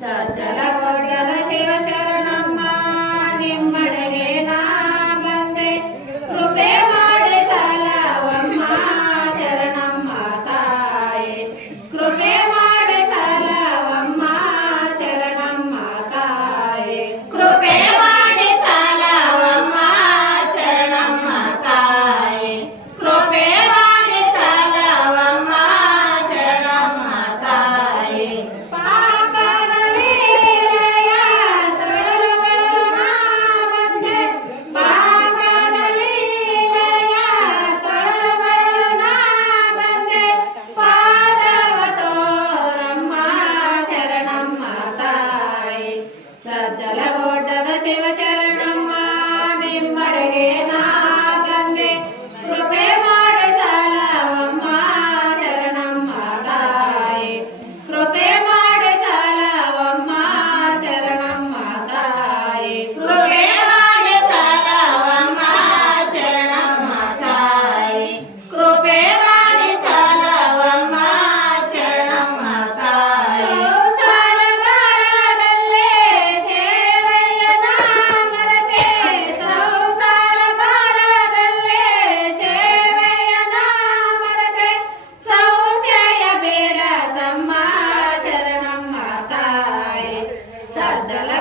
Sajjala జలబోటన Shiva Hasta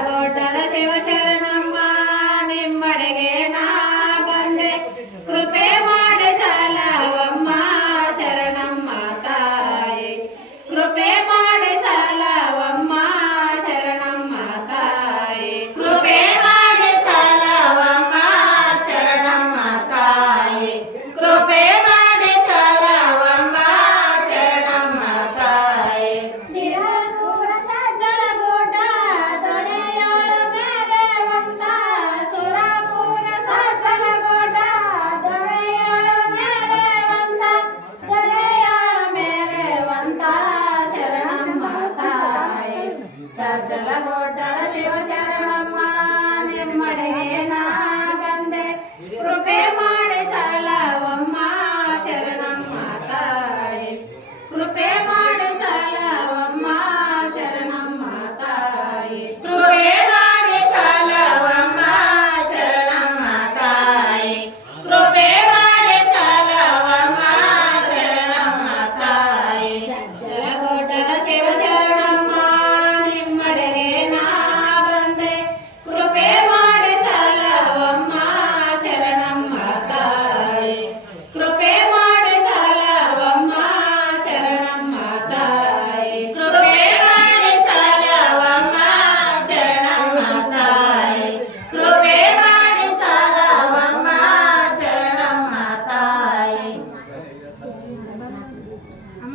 Sajjala గొడ్డల శివశర